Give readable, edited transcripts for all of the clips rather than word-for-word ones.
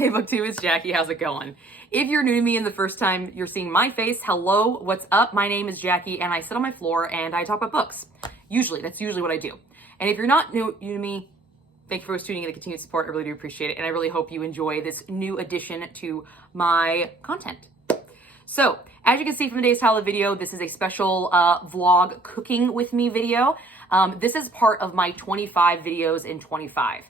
Hey BookTube, it's Jackie. How's it going? If you're new to me and the first time you're seeing my face, hello, what's up? My name is Jackie and I sit on my floor and I talk about books. That's usually what I do. And if you're not new to me, thank you for tuning in and continued support. I really do appreciate it. And I really hope you enjoy this new addition to my content. So, as you can see from today's title of the video, this is a special vlog cooking with me video. This is part of my 25 videos in 25.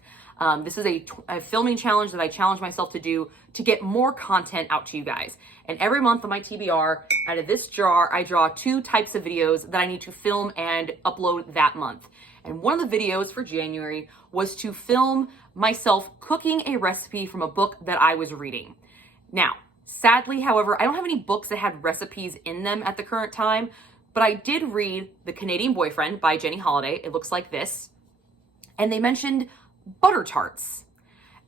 This is a filming challenge that I challenge myself to do to get more content out to you guys. And every month on my TBR, out of this jar, I draw 2 types of videos that I need to film and upload that month. And one of the videos for January was to film myself cooking a recipe from a book that I was reading. Now, sadly, however, I don't have any books that had recipes in them at the current time, but I did read The Canadian Boyfriend by Jenny Holiday. It looks like this. And they mentioned butter tarts.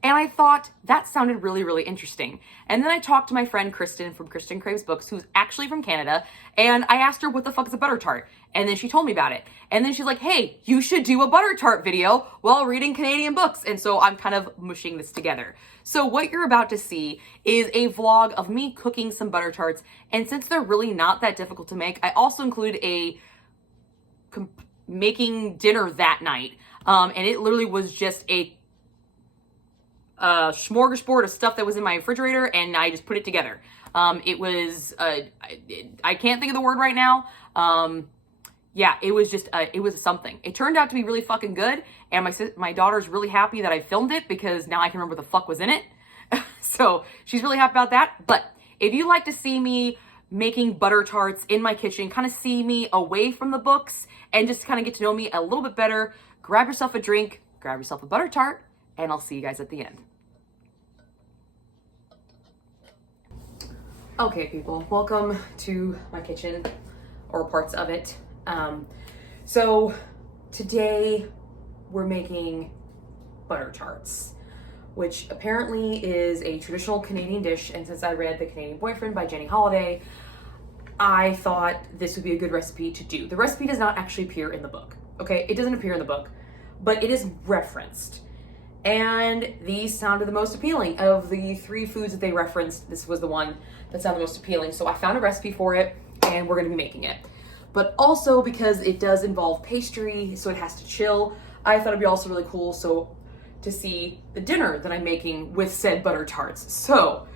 And I thought that sounded really, really interesting. And then I talked to my friend Kristen from Kristen Craves Books, who's actually from Canada, and I asked her what the fuck is a butter tart. And then she told me about it. And then she's like, hey, you should do a butter tart video while reading Canadian books. And so I'm kind of mushing this together. So what you're about to see is a vlog of me cooking some butter tarts. And since they're really not that difficult to make, I also include a making dinner that night. And it literally was just a smorgasbord of stuff that was in my refrigerator, and I just put it together. It was, I can't think of the word right now. Yeah, it was just, it was something. It turned out to be really fucking good, and my daughter's really happy that I filmed it because now I can remember what the fuck was in it. So she's really happy about that. But if you like to see me making butter tarts in my kitchen, kind of see me away from the books, and just kind of get to know me a little bit better, grab yourself a drink, grab yourself a butter tart, and I'll see you guys at the end. Okay, people, welcome to my kitchen, or parts of it. So today we're making butter tarts, which apparently is a traditional Canadian dish. And since I read The Canadian Boyfriend by Jenny Holiday, I thought this would be a good recipe to do. The recipe does not actually appear in the book. Okay, it doesn't appear in the book, but it is referenced. And these sounded the most appealing. Of the 3 foods that they referenced, this was the one that sounded the most appealing. So I found a recipe for it, and we're gonna be making it. But also because it does involve pastry, so it has to chill, I thought it'd be also really cool to see the dinner that I'm making with said butter tarts. So,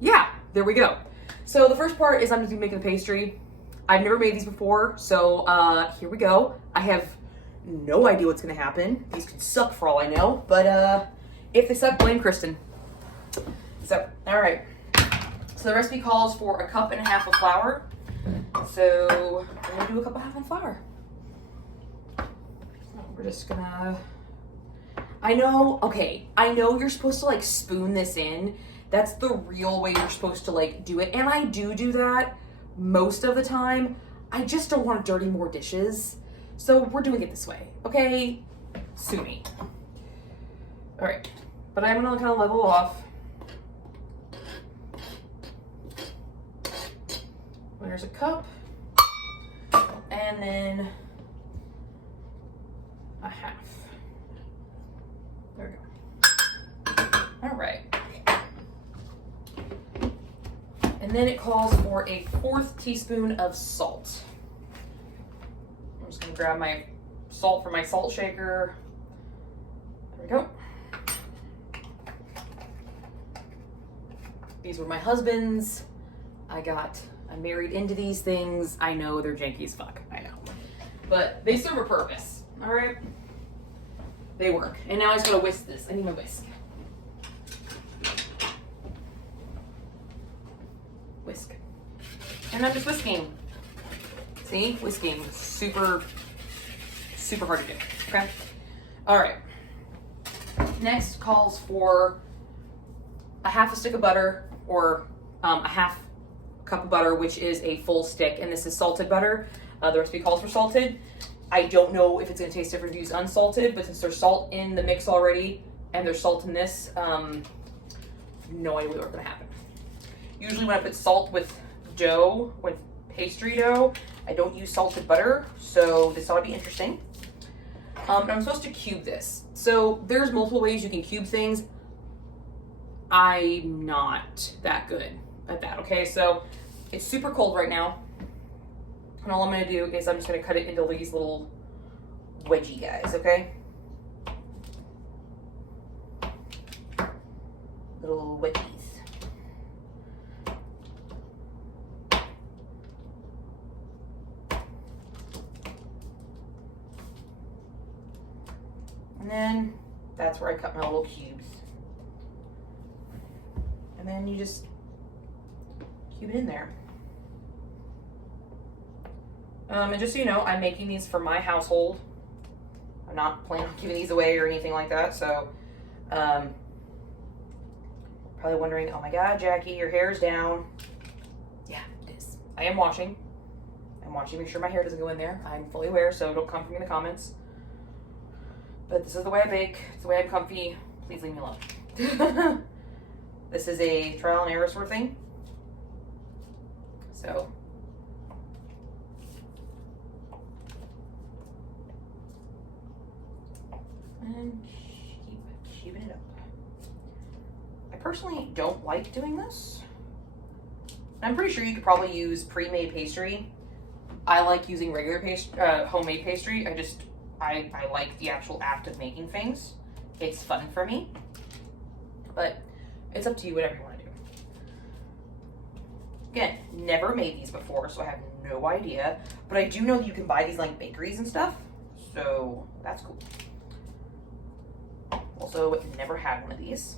yeah, there we go. So the first part is I'm just gonna be making the pastry. I've never made these before, so here we go. I have no idea what's gonna happen. These could suck for all I know, but if they suck, blame Kristen. So, all right. So the recipe calls for 1.5 cups of flour. So I'm gonna do 1.5 cups of flour. We're just gonna, I know you're supposed to like spoon this in. That's the real way you're supposed to like do it. And I do that most of the time. I just don't want to dirty more dishes. So we're doing it this way, okay? Sue me. All right, but I'm gonna kind of level off. There's a cup, and then a half. There we go. All right. And then it calls for a 1/4 teaspoon of salt. I'm just gonna grab my salt from my salt shaker. There we go. These were my husband's. I'm married into these things. I know they're janky as fuck, I know. But they serve a purpose, all right? They work. And now I just gotta whisk this. I need my whisk. Whisk. And I'm just whisking. See, whisking, super, super hard to do, okay? All right. Next calls for 1/2 stick of butter, or 1/2 cup of butter, which is a full stick, and this is salted butter. The recipe calls for salted. I don't know if it's gonna taste different if you use unsalted, but since there's salt in the mix already and there's salt in this, no idea what's gonna happen. Usually when I put salt with dough, with pastry dough, I don't use salted butter, so this ought to be interesting. And I'm supposed to cube this. So there's multiple ways you can cube things. I'm not that good at that, okay? So it's super cold right now. And all I'm gonna do is I'm just gonna cut it into these little wedgie guys, okay? Little wedgies. And then that's where I cut my little cubes. And then you just cube it in there. And just so you know, I'm making these for my household. I'm not planning on giving these away or anything like that. So, probably wondering, oh my God, Jackie, your hair's down. Yeah, it is. I am washing. I'm watching to make sure my hair doesn't go in there. I'm fully aware, so don't come for me in the comments. But this is the way I bake. It's the way I'm comfy. Please leave me alone. This is a trial and error sort of thing. So. And keep it up. I personally don't like doing this. I'm pretty sure you could probably use pre-made pastry. I like using regular homemade pastry. I like the actual act of making things. It's fun for me. But it's up to you, whatever you want to do. Again, never made these before, so I have no idea. But I do know that you can buy these like bakeries and stuff. So that's cool. Also, never had one of these.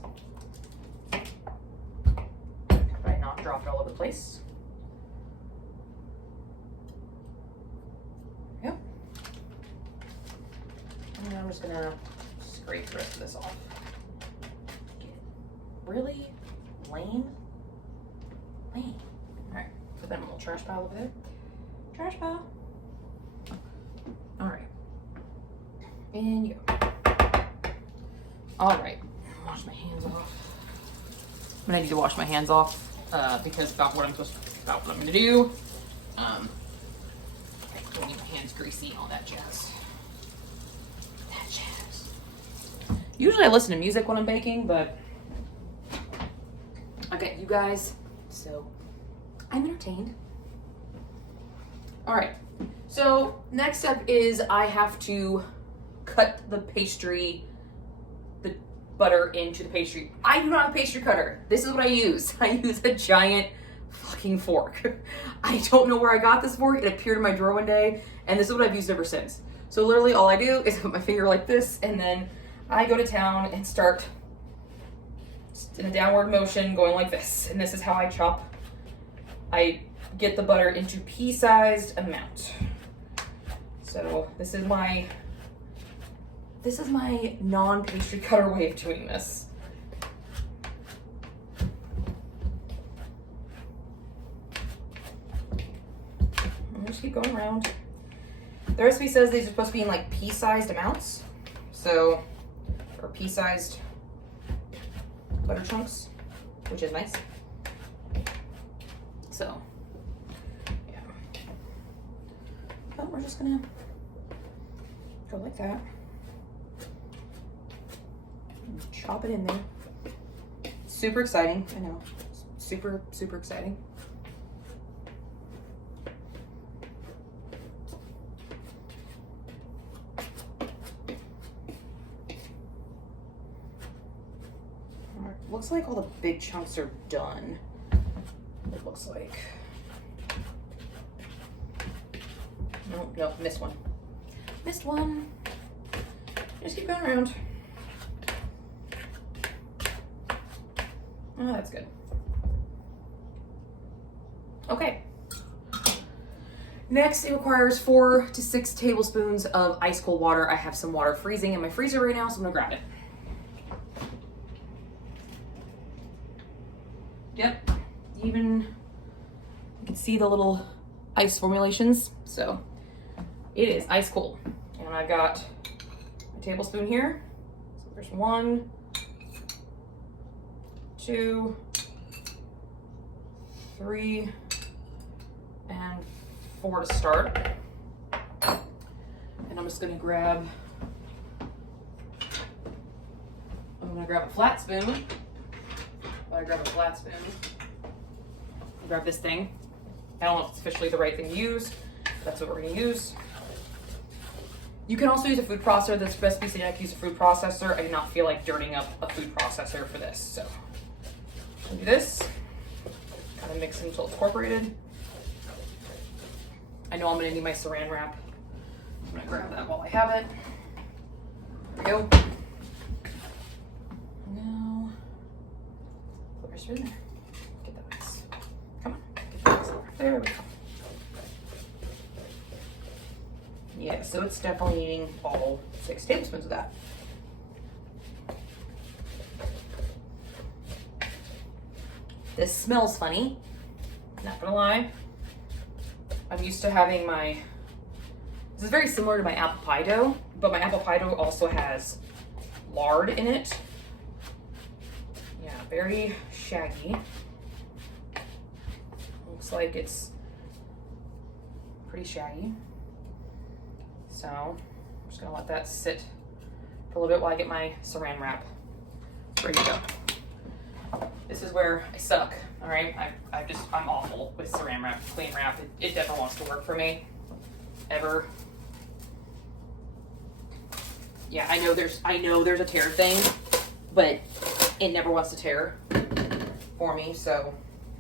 Have I not dropped it all over the place? Yep. And I'm just gonna scrape the rest of this off. Really lame? Lame. Alright, put that in a little trash pile over there. Trash pile. Alright. And you go. Alright. Wash my hands off. I'm gonna need to wash my hands off because about what I'm gonna do. I don't need my hands greasy and all that jazz. That jazz. Usually I listen to music when I'm baking, but I got you guys, so I'm entertained. All right, so next step is I have to cut the pastry, the butter into the pastry. I do not have a pastry cutter. This is what I use. I use a giant fucking fork. I don't know where I got this fork. It appeared in my drawer one day, and this is what I've used ever since. So literally all I do is put my finger like this, and then I go to town and start in a downward motion going like this. And this is how I chop. I get the butter into pea-sized amount. So this is my non-pastry cutter way of doing this. And just keep going around. The recipe says these are supposed to be in like pea-sized amounts. So, or pea-sized butter chunks, which is nice. So, yeah. But we're just gonna go like that. Chop it in there. Super exciting, I know. Super, super exciting. Looks like all the big chunks are done. It looks like. No, missed one. Missed one. Just keep going around. Oh, that's good. Okay. Next, it requires 4 to 6 tablespoons of ice cold water. I have some water freezing in my freezer right now, so I'm gonna grab it. Yep, you can see the little ice formulations. So it is ice cold. And I've got a tablespoon here. So there's 1, 2, 3, and 4 to start. And I'm just gonna grab a flat spoon. I grab a flat spoon. Grab this thing. I don't know if it's officially the right thing to use. That's what we're gonna use. You can also use a food processor. This recipe said I can use a food processor. I did not feel like dirtying up a food processor for this. So I'll do this. Kind of mix it until it's incorporated. I know I'm gonna need my saran wrap. I'm gonna grab that while I have it. There we go. Now, put your spoon there. Get that mix. Come on, get that mix over. There we go. Yeah, so it's definitely needing all 6 tablespoons of that. This smells funny, not gonna lie. I'm used to having this is very similar to my apple pie dough, but my apple pie dough also has lard in it. Yeah, very shaggy. Looks like it's pretty shaggy. So I'm just gonna let that sit for a little bit while I get my saran wrap ready to go. This is where I suck, all right? I'm awful with saran wrap, clean wrap. It never wants to work for me, ever. Yeah, I know there's a tear thing, but it never wants to tear for me, so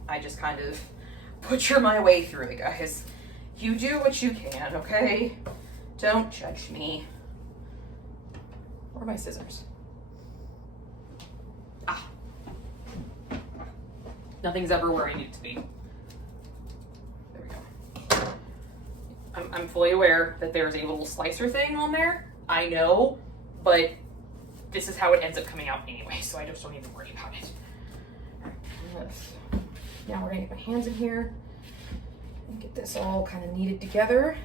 I just kind of butcher my way through it, guys. You do what you can, okay? Don't judge me. Where are my scissors? Ah. Nothing's ever where I need it to be. There we go. I'm fully aware that there's a little slicer thing on there. I know, but this is how it ends up coming out anyway, so I just don't even worry about it. All right, now we're gonna get my hands in here and get this all kind of kneaded together.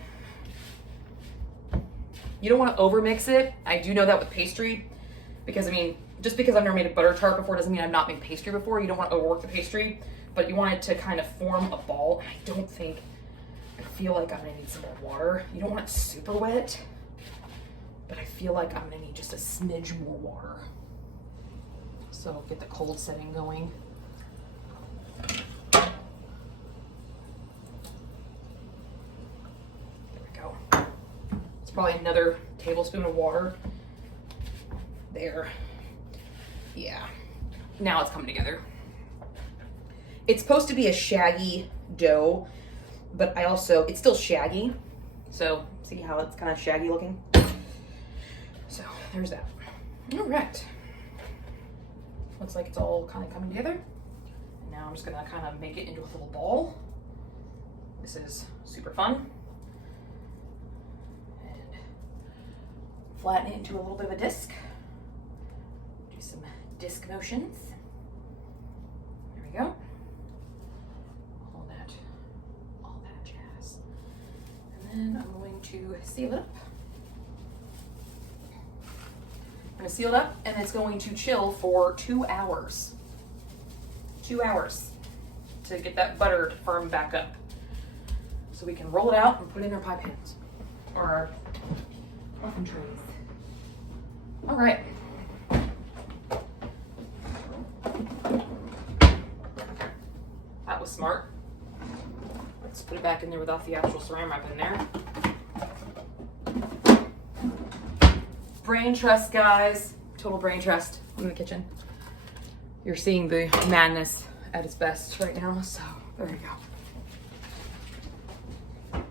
You don't want to over mix it. I do know that with pastry, because I mean, just because I've never made a butter tart before doesn't mean I've not made pastry before. You don't want to overwork the pastry, but you want it to kind of form a ball. I feel like I'm gonna need some more water. You don't want it super wet, but I feel like I'm gonna need just a smidge more water. So get the cold setting going. There we go. It's probably another tablespoon of water. There. Yeah. Now it's coming together. It's supposed to be a shaggy dough, but it's still shaggy. So see how it's kind of shaggy looking? So there's that. All right. Looks like it's all kind of coming together. And now I'm just gonna kind of make it into a little ball. This is super fun. And flatten it into a little bit of a disc. Do some disc motions. There we go. All that jazz. And then I'm going to seal it up. I'm gonna seal it up, and it's going to chill for 2 hours. 2 hours to get that butter to firm back up. So we can roll it out and put it in our pie pans or our muffin trays. All right. That was smart. Let's put it back in there without the actual saran wrap in there. Brain trust, guys. Total brain trust in the kitchen. You're seeing the madness at its best right now, so there you go.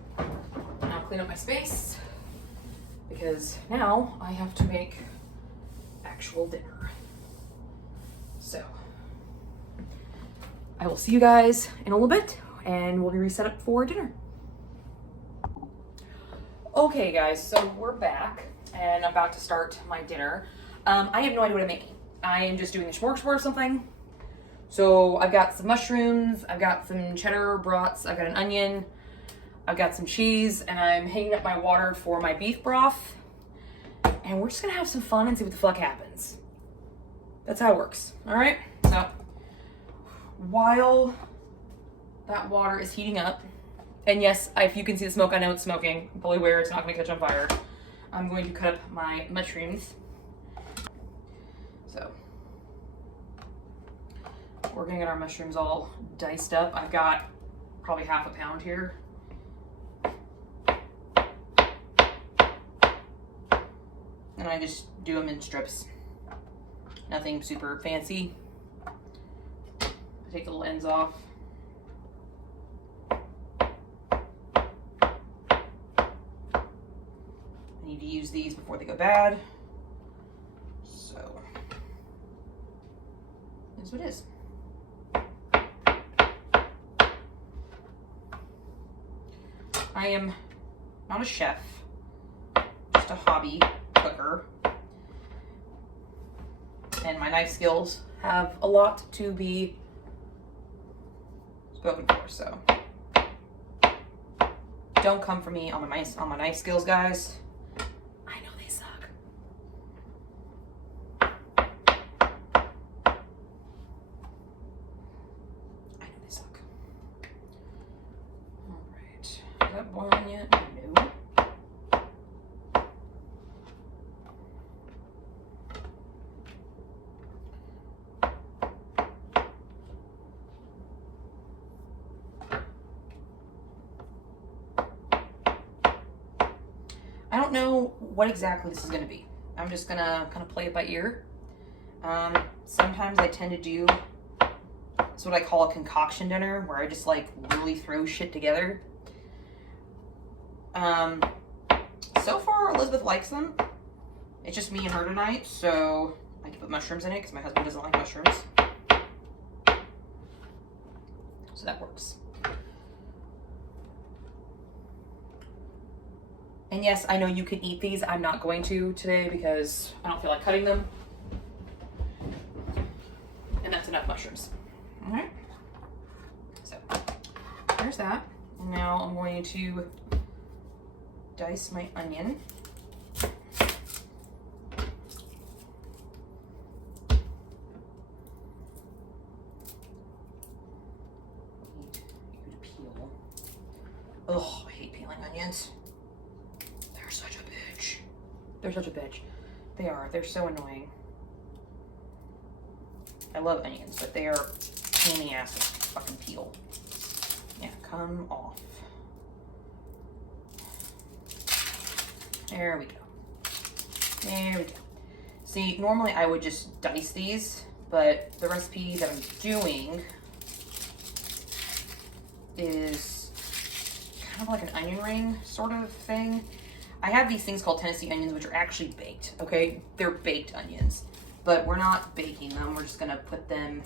Now clean up my space, because now I have to make actual dinner. So I will see you guys in a little bit, and we'll be reset up for dinner. Okay guys, so we're back. And I'm about to start my dinner. I have no idea what I'm making. I am just doing a smorgasbord or something. So I've got some mushrooms, I've got some cheddar brats, I've got an onion, I've got some cheese, and I'm heating up my water for my beef broth. And we're just gonna have some fun and see what the fuck happens. That's how it works, all right? So while that water is heating up, and yes, if you can see the smoke, I know it's smoking. I'm fully aware it's not gonna catch on fire. I'm going to cut up my mushrooms. So we're gonna get our mushrooms all diced up. I've got probably half a pound here. And I just do them in strips. Nothing super fancy. I take the little ends off. I need to use these before they go bad. So, that's what it is. I am not a chef, just a hobby cooker. And my knife skills have a lot to be spoken for, so don't come for me on my knife skills, guys. I know they suck. I know they suck. All right, is that boiling yet? No. I don't know what exactly this is going to be. I'm just going to kind of play it by ear. Sometimes I tend to do, it's what I call a concoction dinner, where I just like really throw shit together. So far, Elizabeth likes them. It's just me and her tonight, so I can put mushrooms in it because my husband doesn't like mushrooms. So that works. And yes, I know you can eat these. I'm not going to today because I don't feel like cutting them. And that's enough mushrooms. All right. So there's that. Now I'm going to dice my onion. Need you to peel. Oh, I hate peeling onions. They're such a bitch. They're such a bitch. They are. They're so annoying. I love onions, but they are a pain in the ass to fucking peel. Yeah, come off. There we go. There we go. See, normally I would just dice these, but the recipe that I'm doing is kind of like an onion ring sort of thing. I have these things called Tennessee onions, which are actually baked, okay? They're baked onions, but we're not baking them. We're just gonna put them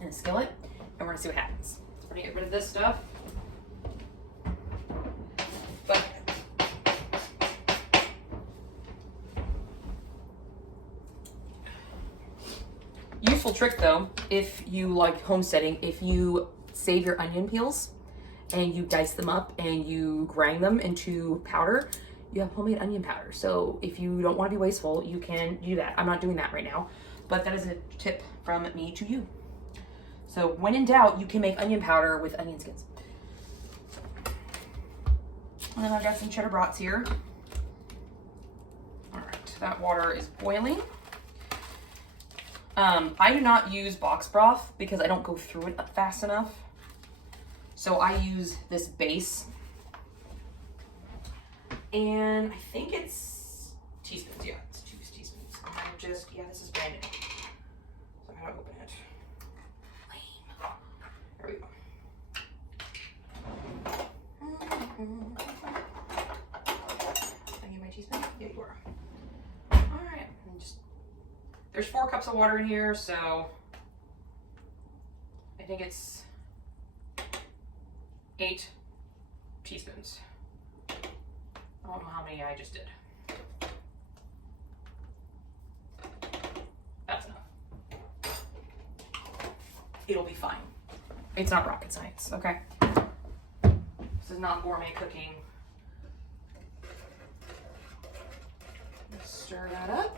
in a skillet, and we're gonna see what happens. So we're gonna get rid of this stuff. But useful trick though, if you like homesteading, if you save your onion peels and you dice them up and you grind them into powder, you have homemade onion powder. So if you don't want to be wasteful, you can do that. I'm not doing that right now, but that is a tip from me to you. So when in doubt, you can make onion powder with onion skins. And then I've got some cheddar brats here. All right, that water is boiling. I do not use box broth because I don't go through it fast enough. So I use this base, and I think it's teaspoons. Yeah, it's 2 teaspoons. I'm just, yeah, this is brand new. So I'm gonna open it. Lame. There we go. Are you my teaspoon? Yeah, you are. All right, and just, there's 4 cups of water in here, so I think it's 8 teaspoons. I don't know how many I just did. That's enough. It'll be fine. It's not rocket science, okay? This is not gourmet cooking. Let's stir that up.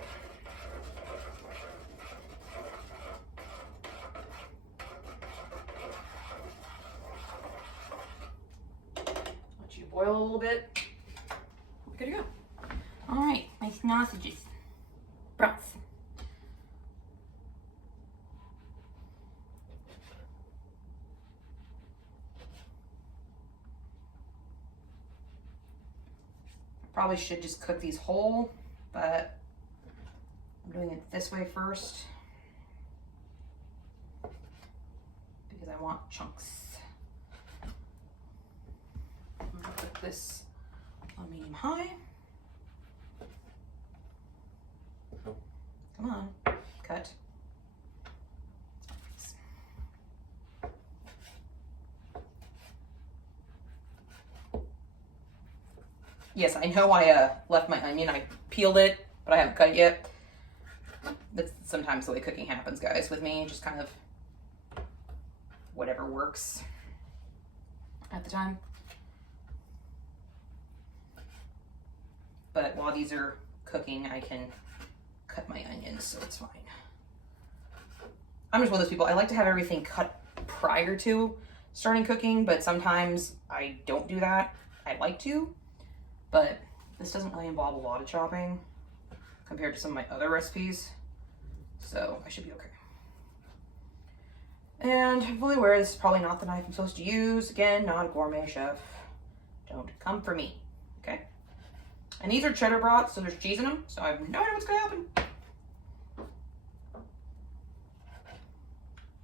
Boil a little bit. Good to go. All right, my sausages, brats. Probably should just cook these whole, but I'm doing it this way first because I want chunks. I'm gonna put this on medium high. Come on, cut. Yes, I know I left my onion. I peeled it, but I haven't cut yet. That's sometimes the way cooking happens, guys, with me. Just kind of whatever works at the time. But while these are cooking, I can cut my onions, so it's fine. I'm just one of those people, I like to have everything cut prior to starting cooking, but sometimes I don't do that. I like to. But this doesn't really involve a lot of chopping compared to some of my other recipes. So I should be okay. And I'm fully aware this is probably not the knife I'm supposed to use. Again, not a gourmet chef. Don't come for me, okay? And these are cheddar brats, so there's cheese in them. So I have no idea what's gonna happen.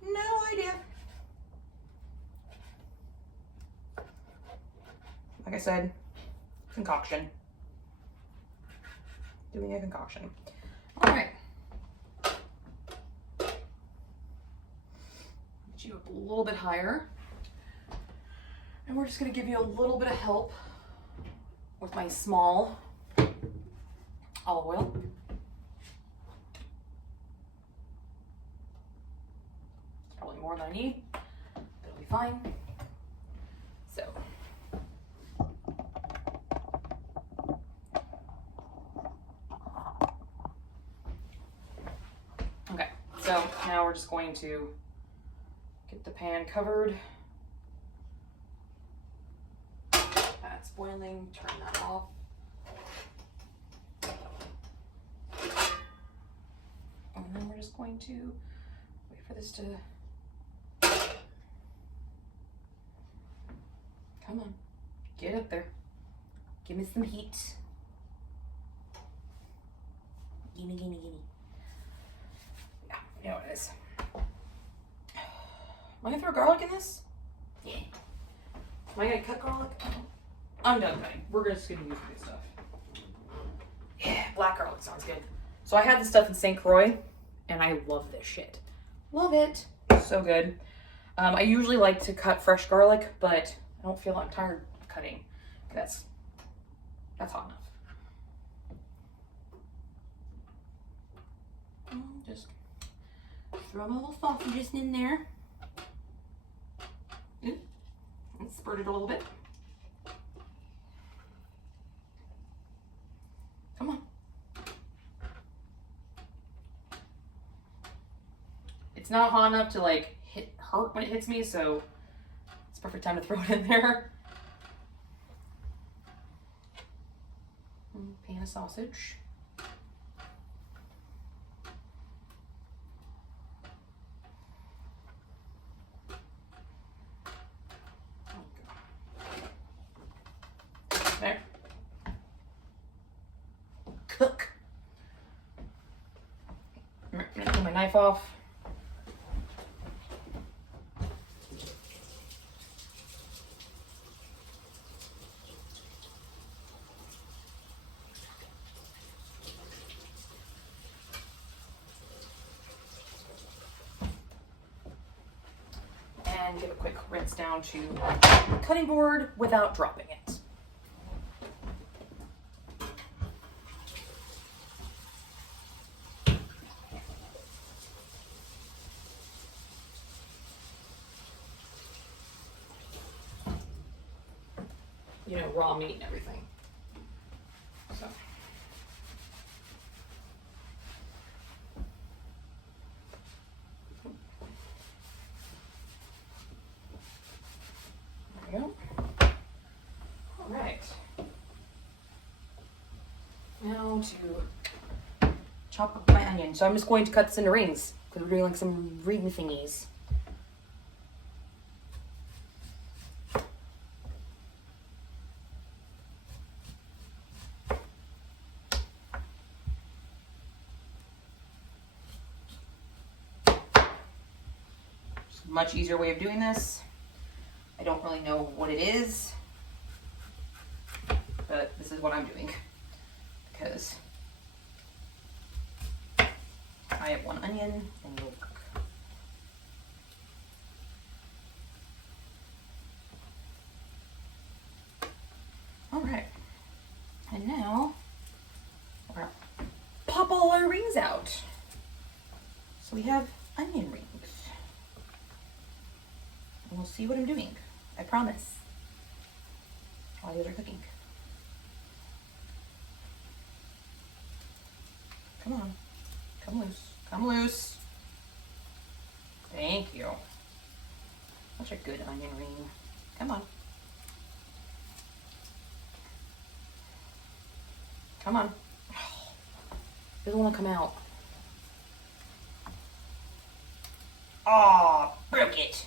No idea. Like I said, concoction. Doing a concoction. All right. Get you up a little bit higher. And we're just gonna give you a little bit of help with my small olive oil. It's probably more than I need, but it'll be fine. So. Okay, so now we're just going to get the pan covered. That's boiling, turn that off. And then we're just going to wait for this to, come on, get up there. Give me some heat. Gimme, gimme, gimme. Yeah, you know what it is. Am I gonna throw garlic in this? Yeah. Am I gonna cut garlic? I'm done cutting. We're just gonna use the good stuff. Yeah, black garlic sounds good. So I had this stuff in St. Croix, and I love this shit. Love it. So good. I usually like to cut fresh garlic, but I don't feel I'm tired of cutting. That's hot enough. Just throw my little sausages in there. And spread it a little bit. Come on. It's not hot enough to like hurt when it hits me, so it's perfect time to throw it in there. Pan of sausage. There. Cook. I'm gonna pull my knife off. And give a quick rinse down to the cutting board without dropping it. You know, raw meat and everything. So. There we go. All right. Now to chop up my onion. So I'm just going to cut this into rings because we're doing like some ring thingies. much easier way of doing this. I don't really know what it is, but this is what I'm doing because I have one onion and it'll work. All right, and now we're gonna pop all our rings out. So we have onion rings. And we'll see what I'm doing. I promise. While you guys are cooking. Come on. Come loose. Come loose. Thank you. Such a good onion ring. Come on. Come on. Doesn't want to come out. Aw, broke it.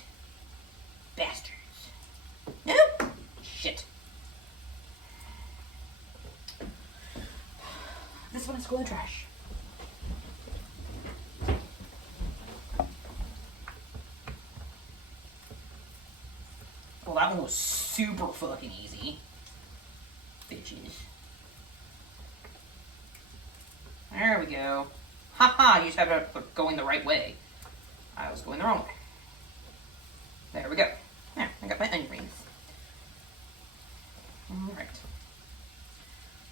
Bastards. Nope. Shit. This one has to go in the trash. Well, that one was super fucking easy. Bitches. There we go. Haha, you just have to going the right way. I was going the wrong way. There we go. There, I got my onion rings. Alright.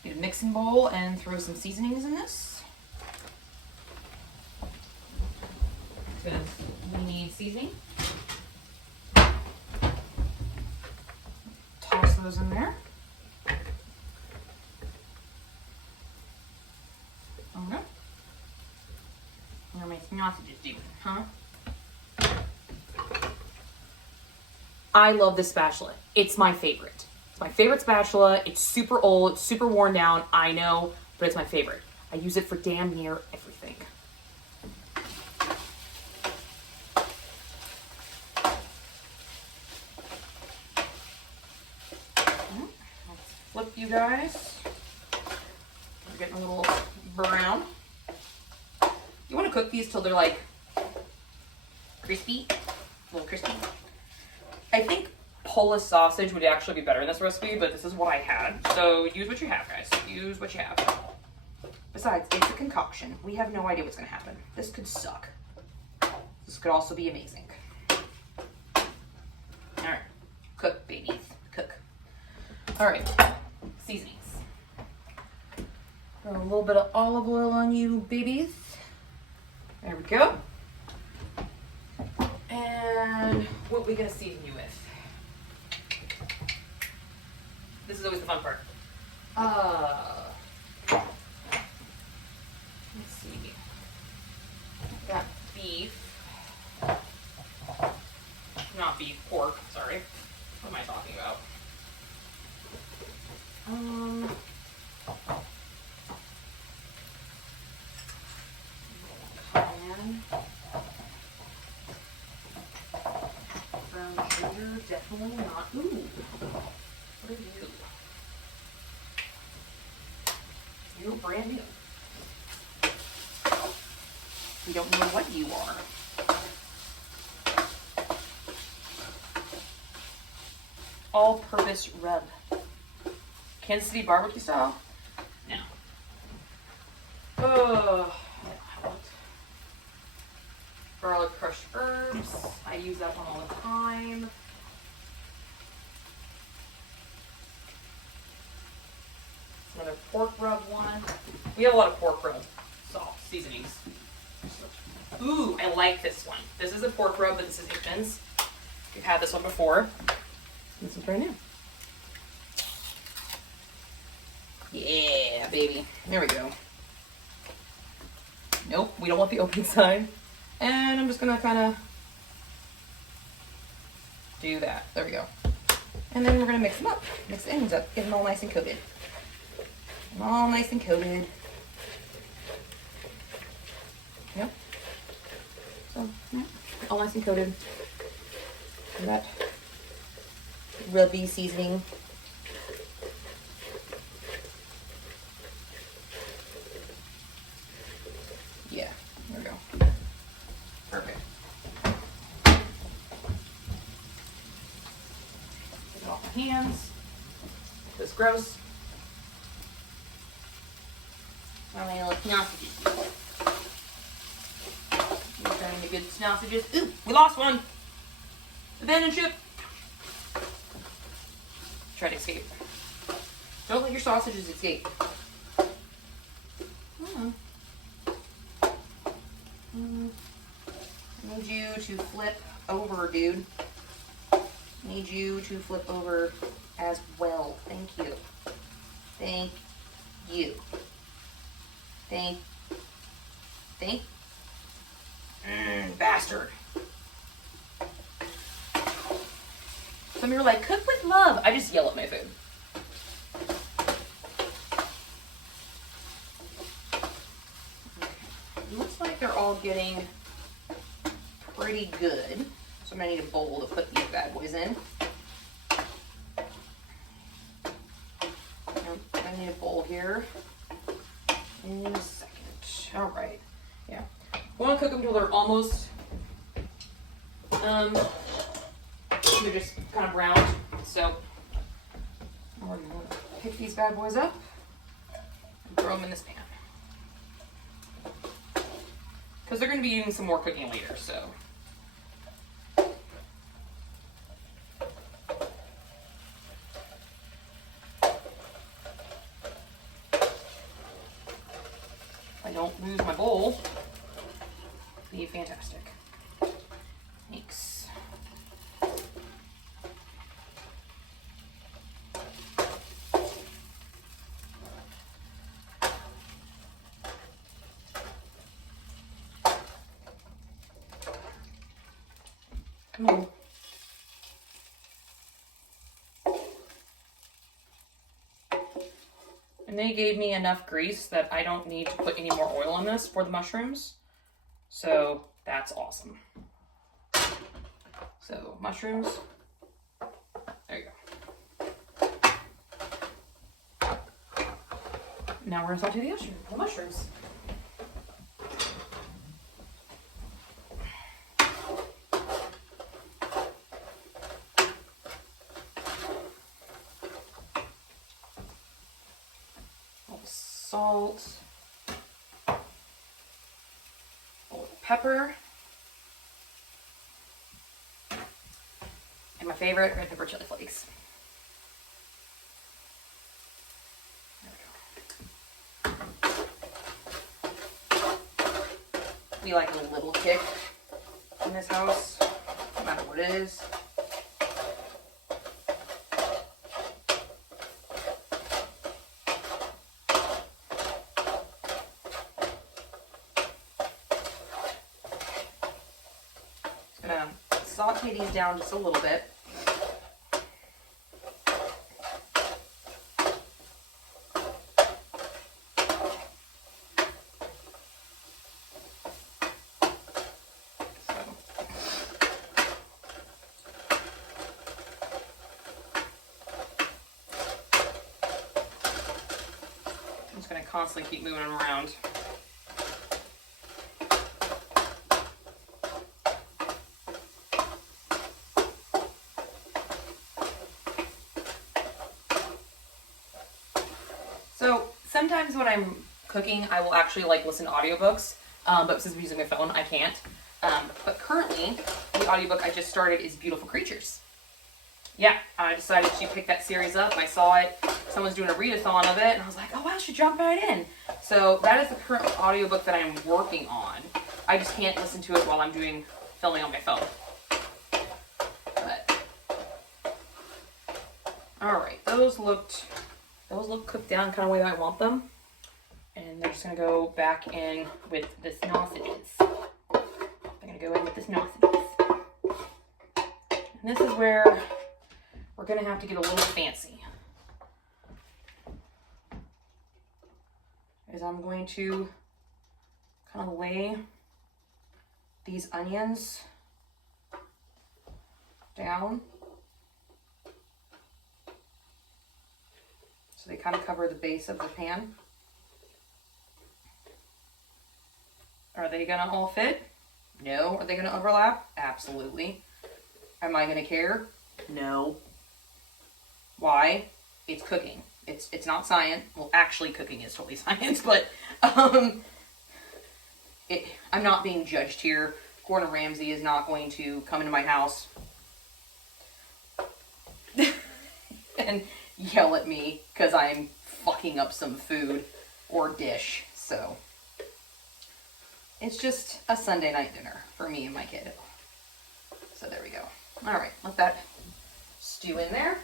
Need a mixing bowl and throw some seasonings in this. Because we need seasoning. Toss those in there. Okay. What are my sausages doing, huh? I love this spatula. It's my favorite. It's my favorite spatula. It's super old. It's super worn down. I know, but it's my favorite. I use it for damn near everything. Let's flip you guys. We're getting a little brown. You want to cook these till they're like crispy, a little crispy. I think Polish sausage would actually be better in this recipe, but this is what I had. So use what you have, guys. Use what you have. Besides, it's a concoction. We have no idea what's going to happen. This could suck. This could also be amazing. All right. Cook, babies. Cook. All right. Seasonings. Throw a little bit of olive oil on you, babies. There we go. And what are we going to season you with? This is always the fun part. Let's see. Got beef. Not beef, pork, sorry. What am I talking about? Cayenne. Brown sugar, definitely not. Ooh. What are you? You're brand new. We don't know what you are. All-purpose rub. Kansas City barbecue style? No. Oh. Garlic crushed herbs. I use that one all the time. Another pork rub one. We have a lot of pork rub sauce seasonings. Ooh, I like this one. This is a pork rub, but this is Hickman's. We've had this one before. This is brand new. Yeah, baby. There we go. Nope, we don't want the open side. And I'm just gonna kind of do that. There we go. And then we're gonna mix them up. Mix the ends up. Get them all nice and coated. All nice and coated. Yep. So, yeah, all nice and coated. And that rubby seasoning. Yeah, there we go. Perfect. hands. This gross. How many little sausages? We're trying to good sausages. Ooh, we lost one. Abandoned ship. Try to escape. Don't let your sausages escape. I need you to flip over, dude. Need you to flip over as well. Thank you. Thank you. Thank. Bastard. Some of you are like, cook with love. I just yell at my food. Okay. Looks like they're all getting pretty good. So I'm gonna need a bowl to put these bad boys in. I need a bowl here in a second. All right, yeah. We want to cook them until they're almost, they're just kind of browned. So we're gonna pick these bad boys up and throw them in this pan because they're gonna be eating some more cooking later. So. Don't lose my bowl. Be fantastic. Thanks. Come on. And they gave me enough grease that I don't need to put any more oil on this for the mushrooms. So that's awesome. So mushrooms, there you go. Now we're gonna saute the mushrooms. Salt, a little pepper, and my favorite, red pepper chili flakes. There we go. We like a little kick in this house, no matter what it is. Saute these down just a little bit. I'm just going to constantly keep moving them around. So sometimes when I'm cooking, I will actually listen to audiobooks, but since I'm using my phone, I can't. But currently, the audiobook I just started is Beautiful Creatures. Yeah, I decided to pick that series up. I saw it, someone's doing a readathon of it, and I was like, oh wow, I should jump right in. So that is the current audiobook that I'm working on. I just can't listen to it while I'm filming on my phone. But, all right, those look cooked down kind of the way I want them. And they're just gonna go back in with the sausages. They're gonna go in with the sausages. And this is where we're gonna have to get a little fancy. Is I'm going to kind of lay these onions down. So they kind of cover the base of the pan. Are they gonna all fit? No. Are they gonna overlap? Absolutely. Am I gonna care? No. Why? It's cooking. It's not science. Well, actually, cooking is totally science, but I'm not being judged here. Gordon Ramsay is not going to come into my house and yell at me because I'm fucking up some food or dish. So it's just a Sunday night dinner for me and my kid. So there we go. All right, let that stew in there.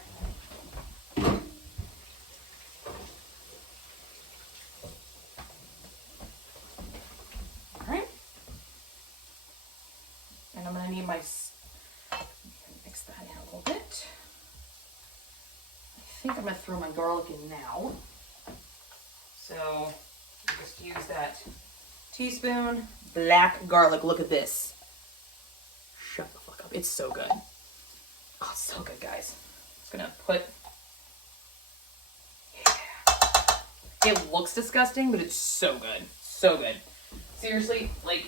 All right. And I'm going to need my, mix that in a little bit. I think I'm going to throw my garlic in now. So just use that teaspoon. Black garlic, look at this. Shut the fuck up, it's so good. Oh, it's so good, guys. Just gonna put, yeah. It looks disgusting, but it's so good. So good. Seriously, like,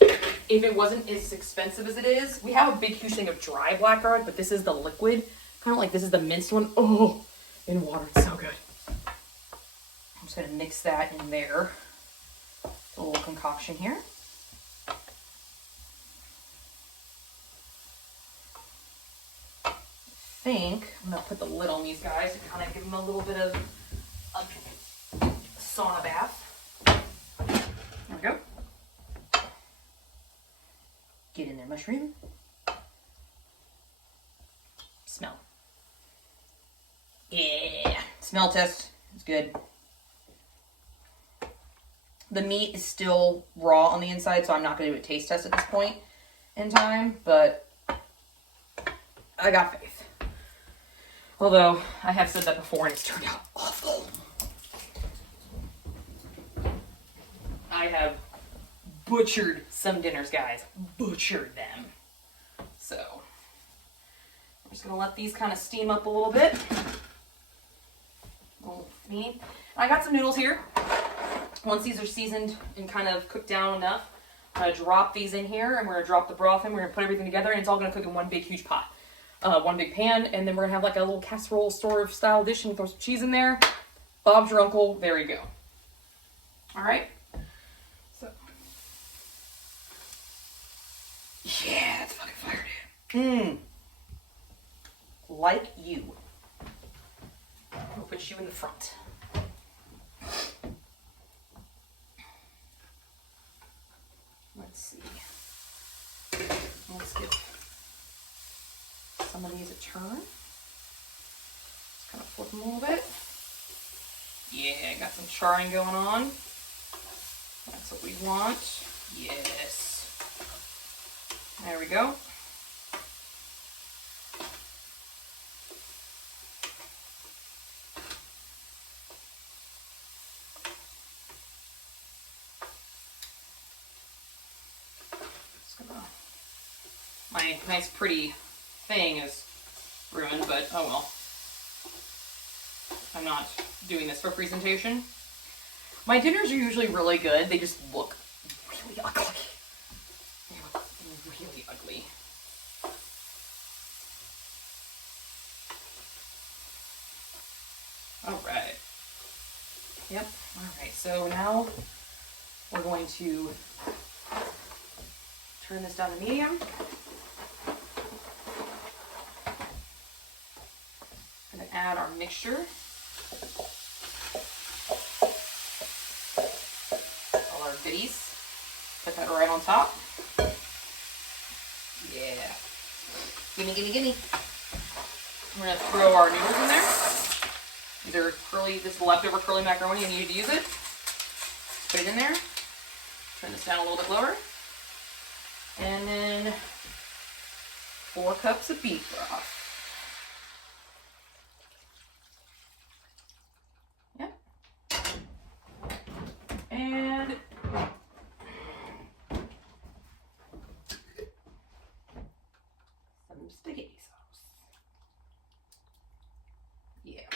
if it wasn't as expensive as it is, we have a big, huge thing of dry black garlic, but this is the liquid. Kind of like this is the minced one. Oh, in water, it's so good. I'm just gonna mix that in there. A little concoction here. I think I'm gonna put the lid on these guys to kind of give them a little bit of a sauna bath. There we go. Get in there, mushroom. Smell. Yeah, smell test. It's good. The meat is still raw on the inside, so I'm not going to do a taste test at this point in time, but I got faith. Although, I have said that before and it's turned out awful. I have butchered some dinners, guys. Butchered them. So, I'm just going to let these kind of steam up a little bit. I got some noodles here. Once these are seasoned and kind of cooked down enough, I'm going to drop these in here, and we're going to drop the broth in. We're going to put everything together, and it's all going to cook in one big, huge pot. One big pan, and then we're going to have like a little casserole sort of style dish and throw some cheese in there. Bob's your uncle. There you go. All right. So, yeah, that's fucking fire, dude. Like you. We'll put you in the front. Let's see. Let's give some of these a turn. Just kind of flip them a little bit. Yeah, got some charring going on. That's what we want. Yes. There we go. My nice pretty thing is ruined, but oh well. I'm not doing this for presentation. My dinners are usually really good. They just look really ugly. They look really ugly. Alright. Yep. Alright, so now we're going to turn this down to medium. Gonna add our mixture. All our goodies. Put that right on top. Yeah. Gimme, gimme, gimme. We're gonna throw our noodles in there. These are curly, this leftover curly macaroni. I needed to use it. Put it in there. Turn this down a little bit lower. And then 4 cups of beef broth. Yep. And some spaghetti sauce. Yeah.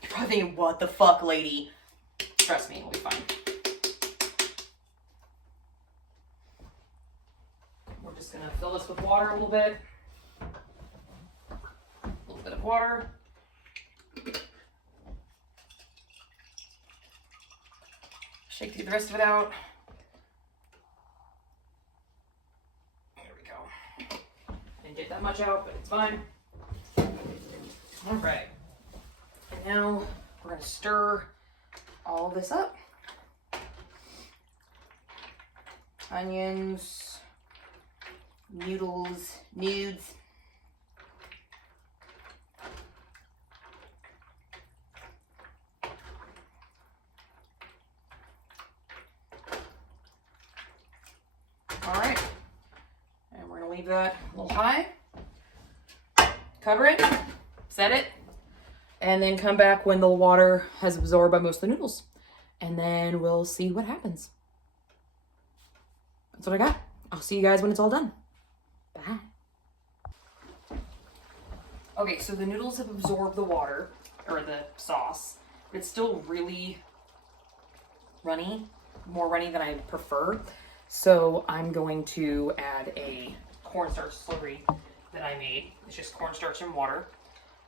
You're probably thinking, what the fuck, lady? Trust me, it'll be fine. We're just gonna fill this with water a little bit. water. Shake the rest of it out. There we go. Didn't get that much out, but it's fine. All right. And now we're going to stir all this up. Onions, noodles, nudes. All right, and we're gonna leave that a little high. Cover it, set it, and then come back when the water has absorbed by most of the noodles. And then we'll see what happens. That's what I got. I'll see you guys when it's all done. Bye. Okay, so the noodles have absorbed the water, or the sauce, but it's still really runny, more runny than I prefer. So I'm going to add a cornstarch slurry that I made. It's just cornstarch and water.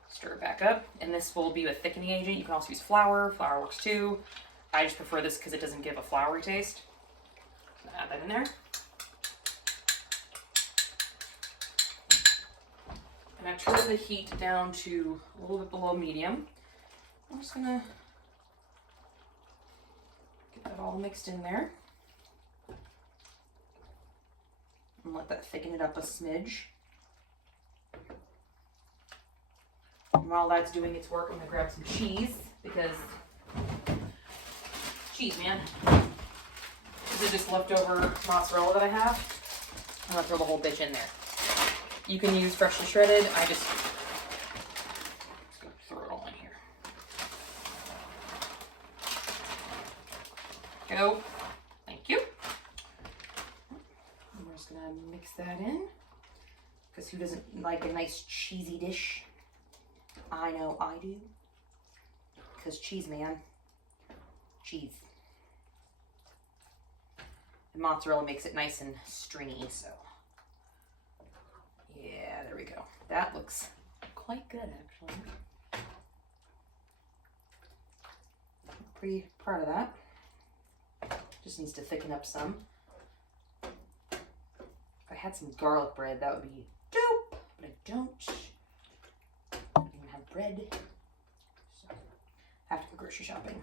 Stir it back up, and this will be a thickening agent. You can also use flour. Flour works too. I just prefer this because it doesn't give a floury taste. Add that in there. And I've turned the heat down to a little bit below medium. I'm just gonna get that all mixed in there. And let that thicken it up a smidge. And while that's doing its work, I'm gonna grab some cheese because cheese, man. This is just leftover mozzarella that I have. I'm gonna throw the whole bitch in there. You can use freshly shredded. I just gonna throw it all in here. Go. Thank you. We're just gonna mix that in, because who doesn't like a nice cheesy dish? I know I do. Because cheese, man. Cheese. And mozzarella makes it nice and stringy, so. Yeah, there we go. That looks quite good, actually. Pretty proud of that. Just needs to thicken up some. If I had some garlic bread, that would be dope, but I don't. I don't even have bread, so I have to go grocery shopping.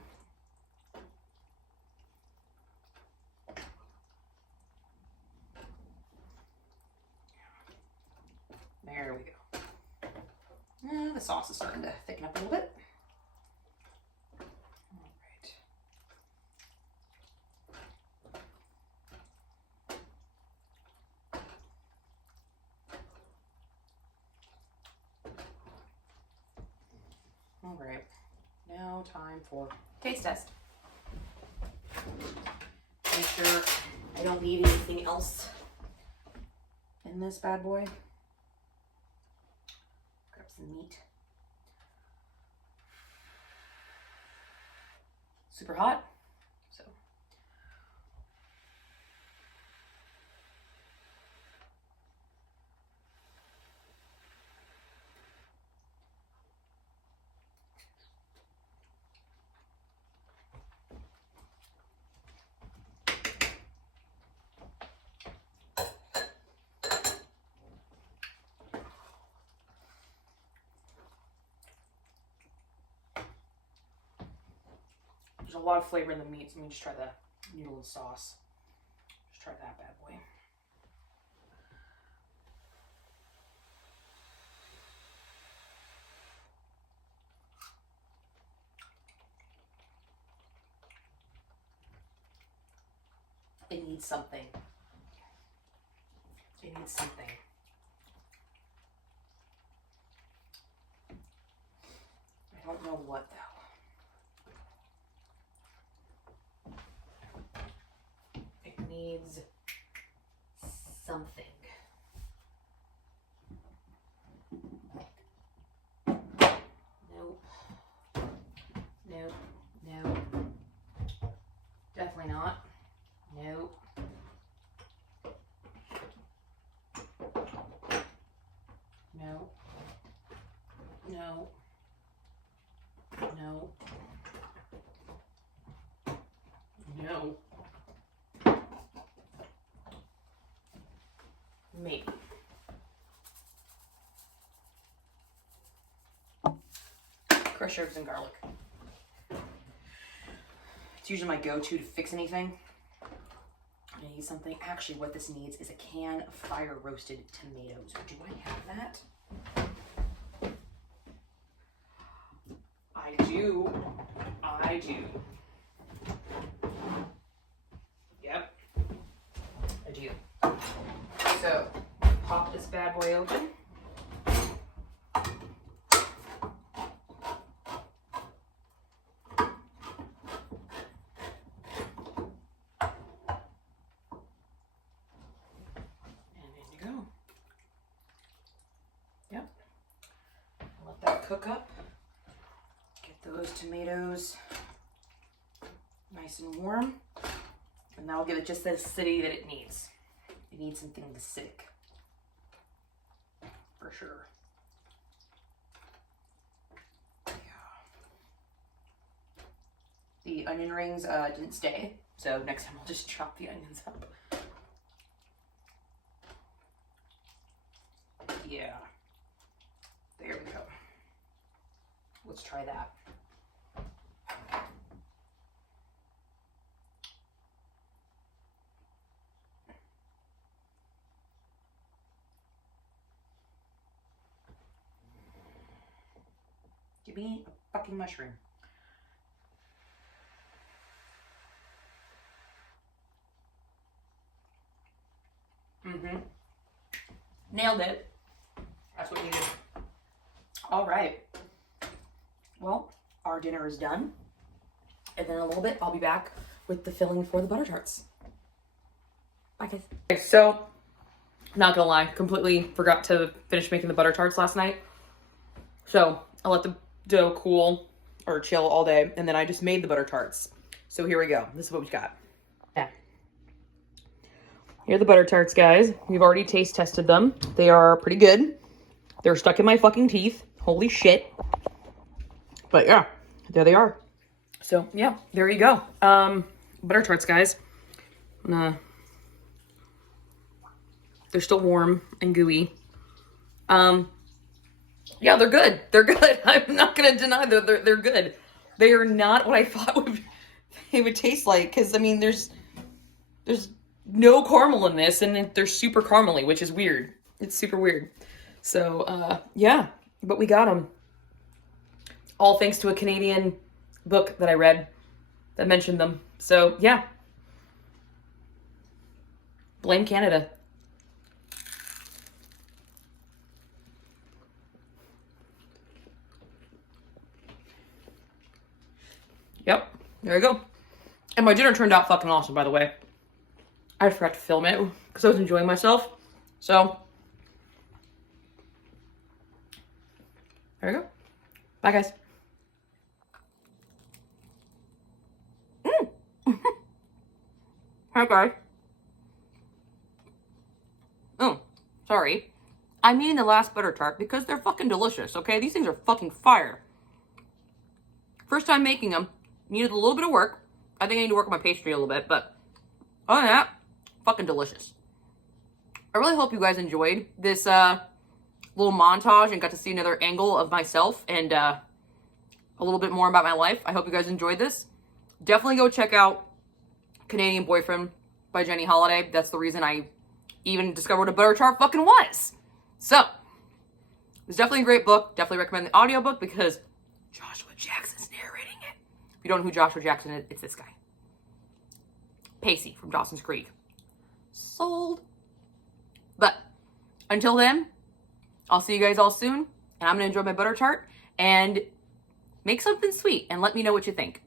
There we go. Now the sauce is starting to thicken up a little bit. All right. All right. Now time for taste test. Make sure I don't need anything else in this bad boy. Meat. Super hot, so there's a lot of flavor in the meat, so let me just try the noodle and sauce. Just try that bad boy. It needs something. It needs something. I don't know what though. Needs something. Nope. Nope. Nope. Definitely not. Nope. Maybe. Crushed herbs and garlic. It's usually my go-to to fix anything. I need something. Actually, what this needs is a can of fire roasted tomatoes. Do I have that? I do. I do. Yep. I do. So, pop this bad boy open. Cook up, get those tomatoes nice and warm, and that'll give it just the acidity that it needs. It needs something acidic, for sure. Yeah. The onion rings didn't stay, so next time I'll just chop the onions up. Yeah, there we go. Let's try that. Give me a fucking mushroom. Nailed it. That's what you did. All right. Well, our dinner is done. And then in a little bit, I'll be back with the filling for the butter tarts. Bye, guys. Okay, so, not gonna lie, completely forgot to finish making the butter tarts last night. So, I let the dough cool or chill all day, and then I just made the butter tarts. So here we go. This is what we got. Yeah. Here are the butter tarts, guys. We've already taste tested them. They are pretty good. They're stuck in my fucking teeth. Holy shit. But yeah, there they are. So yeah, there you go. Butter tarts, guys. They're still warm and gooey. Yeah, they're good. They're good. I'm not gonna deny they're good. They are not what I thought they would taste like. Because I mean, there's no caramel in this, and they're super caramely, which is weird. It's super weird. So yeah, but we got them. All thanks to a Canadian book that I read that mentioned them. So, yeah. Blame Canada. Yep. There you go. And my dinner turned out fucking awesome, by the way. I forgot to film it because I was enjoying myself. So, there you go. Bye, guys. Hi, guys. Oh, sorry. I'm eating the last butter tart because they're fucking delicious, okay? These things are fucking fire. First time making them. Needed a little bit of work. I think I need to work on my pastry a little bit, but other than that, fucking delicious. I really hope you guys enjoyed this little montage and got to see another angle of myself and a little bit more about my life. I hope you guys enjoyed this. Definitely go check out Canadian Boyfriend by Jenny Holiday. That's the reason I even discovered what a butter tart fucking was. So, it was definitely a great book. Definitely recommend the audiobook because Joshua Jackson's narrating it. If you don't know who Joshua Jackson is, it's this guy. Pacey from Dawson's Creek. Sold. But, until then, I'll see you guys all soon. And I'm going to enjoy my butter tart and make something sweet and let me know what you think.